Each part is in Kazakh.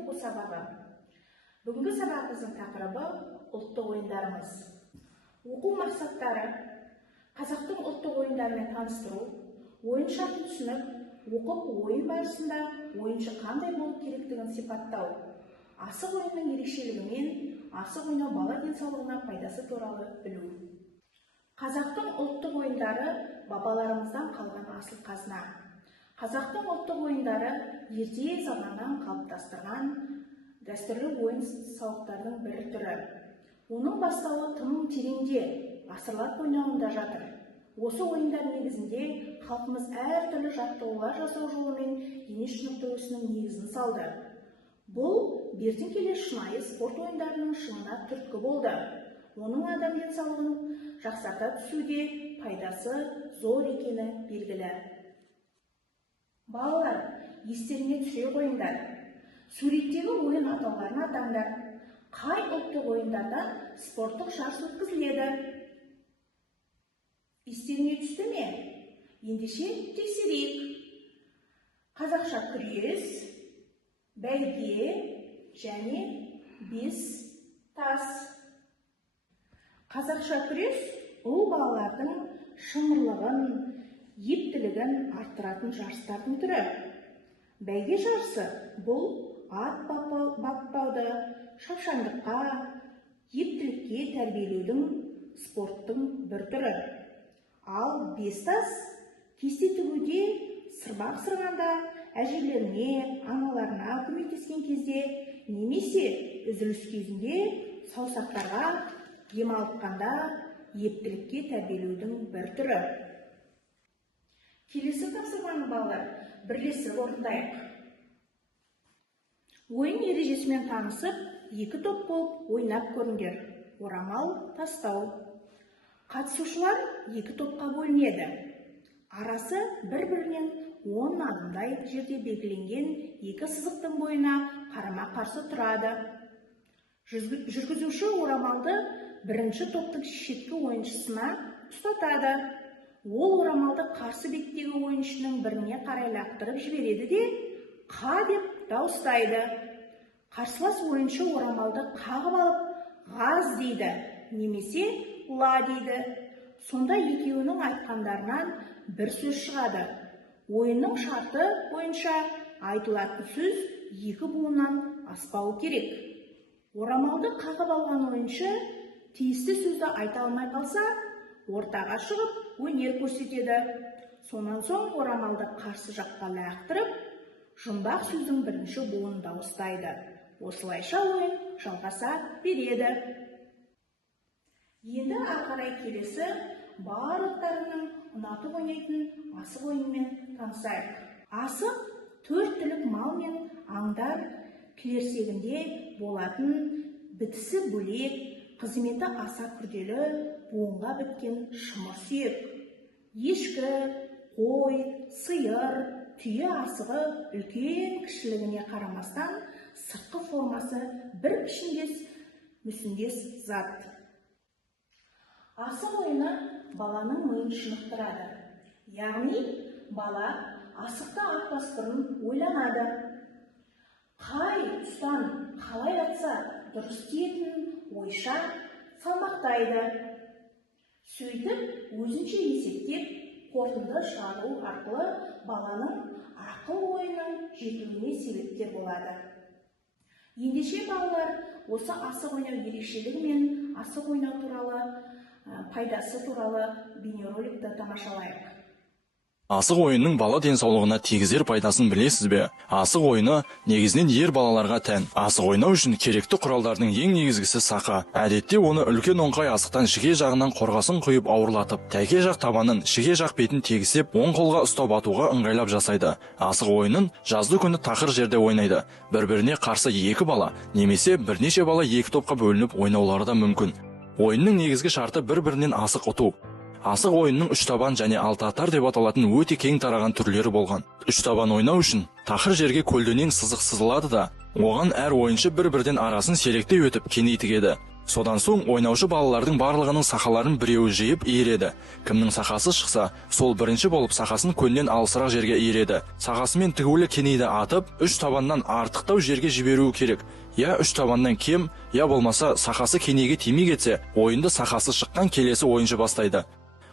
оқу сабағы. Бүгінгі сабағымыздың тақырыбы ұлттық ойындарымыз. Оқу мақсаттары: қазақтың ұлттық ойындарымен таныстыру, ойын шартын түсініп, оқып ойын барысында ойыншы қандай болу керектігін сипаттау, асық ойынның ерекшелігі мен асық ойнау бала денсаулығына пайдасы туралы білу. Қазақтың ұлттық ойындары бабаларымыздан қалған асыл қазына. Қазақтың ұлттық ойындары ерте заманнан қалыптастырған дәстүрлі ойын-сауықтардың бір түрі. Оның бастауы тым тереңде, ғасырлар қойнауында жатыр. Осы ойындар негізінде халқымыз әртүрлі жаттығулар жасау жолымен дене шынықтыру ісінің негізін салды. Бұл бертін келе шынайы спорт ойындарының шыңына түрткі болды. Оның адам денсаулығын жақсарта түсуде пайдасы зор екені белгілі. Балалар, естеріңе түсіре қойыңдар. Суреттегі ойын атауларын атаңдар. Қай ұлттық ойындарда спорттық жарыс өткізіледі? Естеріңе түсті ме? Ендеше тексерейік. Қазақша күрес, бәйге және бес тас. Қазақша күрес ұл балалардың шымырлығын, ептілігін арттыратын жарыстардың түрі. Бәйге жарысы бұл ат баптауды, шапшаңдыққа, ептілікке тәрбиелеудің спорттың бір түрі. Ал бес тас кесте тігуде, сырбақ сырғанда, әжелеріне, аналарына көмектескен кезде, немесе үзіліс кезінде саусақтарға демалыққанда ептілікке тәрбиелеудің бір түрі. Келесі тапсырманы балалар бірлесіп орындайық. Ойын ережесімен танысып, екі топ болып ойнап көріңдер. Орамал тастау. Қатысушылар екі топқа бөлінеді. Арасы бір-бірінен 10 адымдай жерде белгіленген екі сызықтың бойына қарама-қарсы тұрады. Жүргізуші орамалды бірінші топтың шеткі ойыншысына ұстатады. Ол орамалды қарсы беттегі ойыншының біріне қарай лақтырып жібереді де «қа» деп дауыстайды. Қарсылас ойыншы орамалды қағып алып «ғаз» дейді, немесе «ла» дейді. Сонда екеуінің айтқандарынан бір сөз шығады. Ойынның шарты бойынша айтылатын сөз екі буыннан аспауы керек. Орамалды қағып алған ойыншы тиісті сөзді айта алмай қалса, ортаға шығып өнер көрсетеді. Сонан соң орамалды қарсы жаққа лақтырып, жұмбақ сөздің бірінші буынын дауыстайды. Осылайша ойын жалғаса береді. Енді ары келесі барлықтарының ұнатып ойнайтын асық ойынымен танысайық. Асық 4 түлік мал мен аңдар кілерсегінде болатын, бітісі бөлек, қызметі аса күрделі, буынға біткен шымыр сүйек. Ешкі, қой, сиыр, түйе асығы үлкен кішілігіне қарамастан сыртқы формасы бір пішіндес, мүсіндес зат. Асық ойыны баланың миын шынықтырады. Яғни бала асықты атпас бұрын ойланады. Қай тұстан қалай атса дұрыс тиетінін ойша салмақтайды. Сөйтіп, өзінше есептеп, қорытынды шығару арқылы баланың ақыл ойының жетуіне себептер болады. Ендеше балалар, осы асық ойнау ерекшелігі мен асық ойнау туралы пайдасы туралы бейнероликті тамашалайық. Асық ойынның бала денсаулығына тигізер пайдасын білесіз бе? Асық ойыны негізінен ер балаларға тән. Асық ойнау үшін керекті құралдардың ең негізгісі сақа. Әдетте оны үлкен оңқай асықтан шіге жағынан қорғасын құйып ауырлатып, тәке жақ табанын, шіге жақ бетін тегісеп, оң қолға ұстап атуға ыңғайлап жасайды. Асық ойынын жазды күні тақыр жерде ойнайды. Бір-біріне қарсы екі бала, немесе бірнеше бала екі топқа бөлініп ойнаулары да мүмкін. Ойынның негізгі шарты бір-бірінен асық ұту. Асық ойынның үш табан және алты атар деп аталатын өте кең тараған түрлері болған. Үш табан ойнау үшін тақыр жерге көлденең сызық сызылады да, оған әр ойыншы бір-бірден арасын селектей өтіп кеңейтігеді. Содан соң ойнаушы балалардың барлығының сақаларын біреуі жиып иіреді. Кімнің сақасы шықса, сол бірінші болып сақасын көннен алысырақ жерге иіреді. Сақасымен тігулі кенейді атып, 3 табаннан артықтау жерге жіберуі керек. Я 3 табаннан кем, я болмаса сақасы кенейге тимей кетсе, ойынды сақасы шыққан келесі ойыншы бастайды.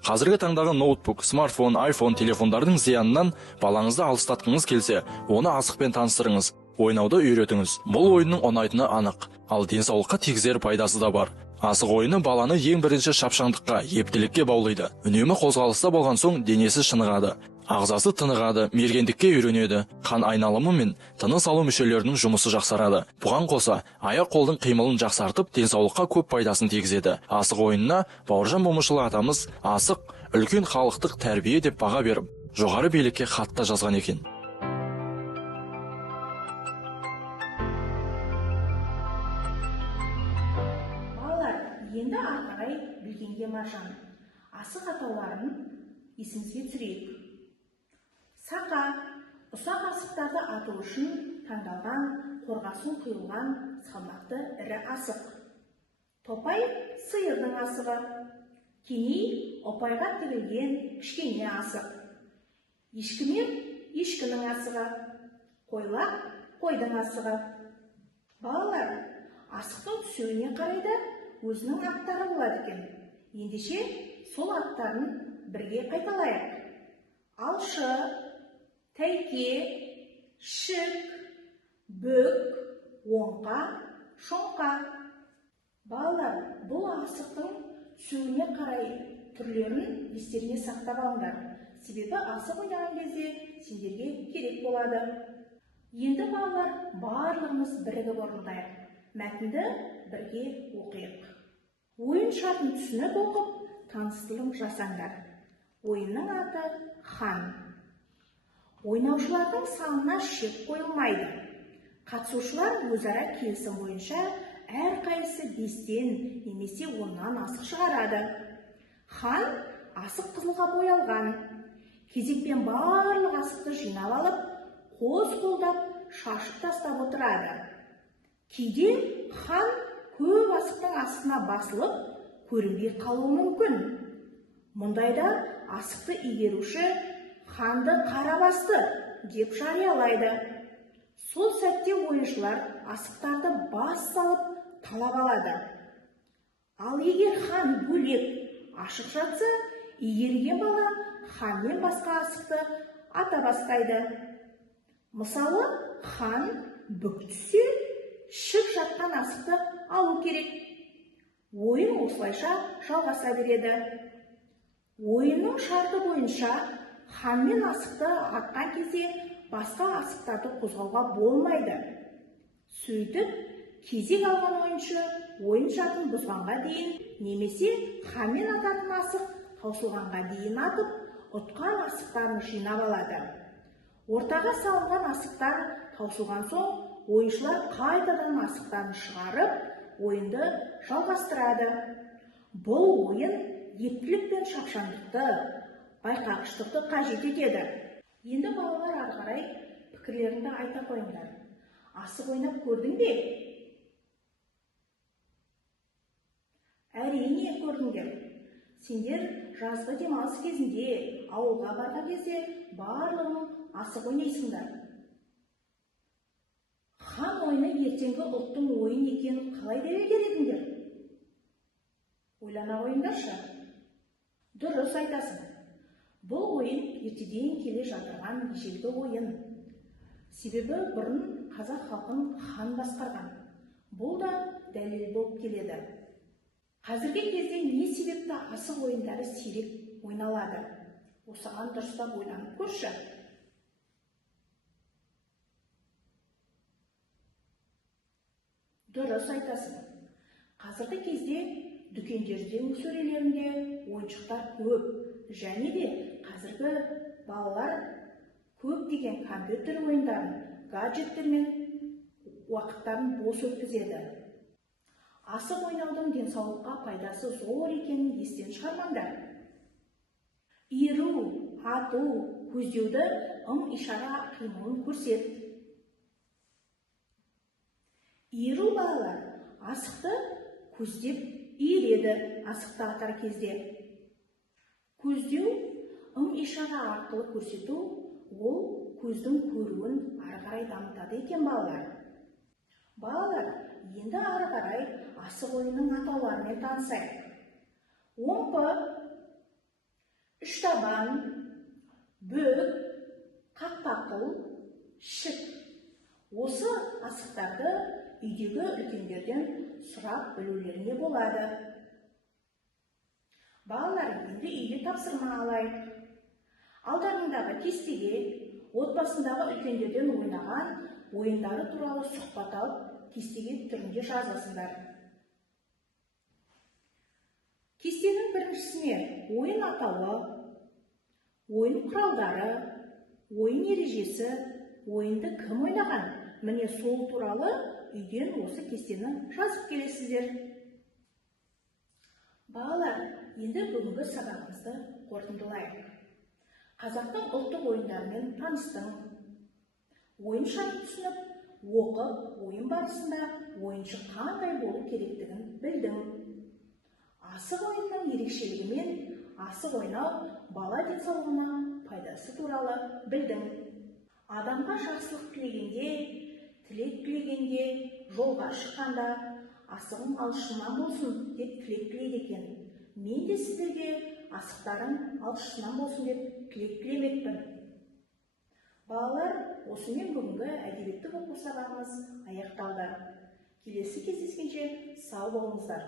Қазіргі таңдағы ноутбук, смартфон, айфон телефондардың зиянынан балаңызды алыстатқыңыз келсе, оны асықпен таныстырыңыз. Ойнауды үйретіңіз. Бұл ойынның ұнайтыны анық, ал денсаулыққа тигізер пайдасы да бар. Асық ойыны баланы ең бірінші шапшаңдыққа, ептілікке баулайды. Үнемі қозғалыста болған соң денесі шынығады, ағзасы тынығады, мергендікке үйренеді. Қан айналымы мен тыныс алу мүшелерінің жұмысы жақсарады. Бұған қоса, аяқ қолдың қимылын жақсартып, денсаулыққа көп пайдасын тигізеді. Асық ойынына Бауыржан Момышұлы атамыз асық үлкен халықтық тәрбие деп баға беріп, жоғары билікке хатта жазған екен. Енді арқарай білгенге маржан. Асық атауларын есіңізге түсірейік. Сақа, ұсақ асықтарды ату үшін таңдалған, қорғасын құйылған салмақты ірі асық. Топай сиырдың асығы. Кеней опайға тігілген кішкене асық. Ешкімен ешкінің асығы. Қойлақ қойдың асығы. Балалар, асықтың түсуіне қарайды өзінің аттары болады екен. Ендеше сол аттарын бірге қайталайық. Алшы, тәйке, шік, бүк, оңқа, шоңқа. Балалар, бұл асықтың түсуіне қарай түрлерін естеріне сақтап алыңдар. Себебі асық ойнаған кезде сендерге керек болады. Енді балалар, барлығымыз бірігіп орындайық. Мәтінді бірге оқиық. Ойын шартын түсініп оқып, таныстырым жасаңдар. Ойынның аты хан. Ойнаушылардың санына шек қойылмайды. Қатысушылар өзара келісім бойынша әрқайсысы 5-тен немесе 10-нан асық шығарады. Хан асық қызылға боялған. Кезекпен барлық асықты жинап алып, қос қолдап шашып тастап отырады. Кейде хан көп асықтың астына басылып, көрінбей қалуы мүмкін. Мұндайда асықты игеруші ханды қара басты деп жариялайды. Сол сәтте ойыншылар асықтарды бас салып талап алады. Ал егер хан бөлек ашық жатса, игерген бала ханмен басқа асықты ата бастайды. Мысалы, хан бүк түссе, шік жатқан асықты алу керек. Ойын осылайша жалғаса береді. Ойынның шарты бойынша ханмен асықты атқан кезде басқа асықтарды қозғауға болмайды. Сөйтіп, кезек алған ойыншы ойын шартын бұзғанға дейін немесе ханмен ататын асық таусылғанға дейін атып, ұтқан асықтарын жинап алады. Ортаға салынған асықтар таусылған соң, ойыншылар қайтадан асықтарын шығарып, ойынды жалғастырады. Бұл ойын ептілік пен шапшаңдықты, байқағыштықты қажет етеді. Енді балалар ары қарай пікірлеріңді айта қойыңдар. Асық ойнап көрдің бе? Әрине көрдіңдер. Сендер жазғы демалыс кезінде, ауылға барған кезде барлығын асық ойнайсыңдар. Хан ойыны ертеңгі ұлттың ойын екенін қалай дәлелдер едіңдер? Ойлана қойыңдаршы. Дұрыс айтасың. Бұл ойын ертеден келе жатырған ежелгі ойын. Себебі бұрын қазақ халқын хан басқарған. Бұл да дәлел болып келеді. Қазіргі кезде не себепті асық ойындары сирек ойналады? Осыған дұрыстап ойланып көрші. Дұрыс айтасың. Қазіргі кезде дүкендердің сөрелерінде ойыншықтар көп, және де қазіргі балалар көп деген компьютер ойындарын, гаджеттермен уақыттарын бос өткізеді. Асық ойнаудың денсаулыққа пайдасы зор екенін естен шығармаңдар. Иіру, ату, көздеуді ым-ишара қимылын көрсет. Иіру балалар, асықты көздеп иіреді асықты атар кезде. Көздеу ишара арқылы көрсету, ол көздің көруін ары қарай дамытады екен балалар. Балалар, енді ары қарай асық ойынның атауларымен танысайық. Омпы, үштабан, бөк, қақпақыл, шік. Осы асықтарды үйдегі үлкендерден сұрап білулеріне болады. Балалар, енді үйде тапсырма алайық. Алдарыңдағы кестеге отбасындағы үлкендерден ойнаған ойындары туралы сұхбат алып, кестеге түрінде жазасыңдар. Кестенің біріншісіне ойын атауы, ойын құралдары, ойын ережесі, ойынды кім ойнаған, міне сол туралы үйден осы кестені жазып келесіздер. Балалар, енді бүгінгі сабағымызды қорытындылайық. Қазақтың ұлттық ойындарымен таныстың. Ойын шартын түсініп, оқып, ойын барысында ойыншы қандай болу керектігін білдің. Асық ойынның ерекшелігі мен асық ойнау бала денсаулығына пайдасы туралы білдің. Адамға жақсылық тілегенде, тілек тілегенде, жолға шыққанда асығың алшысынан болсын деп тілек тілейді екен. Мен де сіздерге асықтарың алшысынан болсын деп тілек тілемекпін. Балалар, осымен бүгінгі әдебиеттік оқу сабағымыз аяқталды. Келесі кездескенше сау болыңыздар.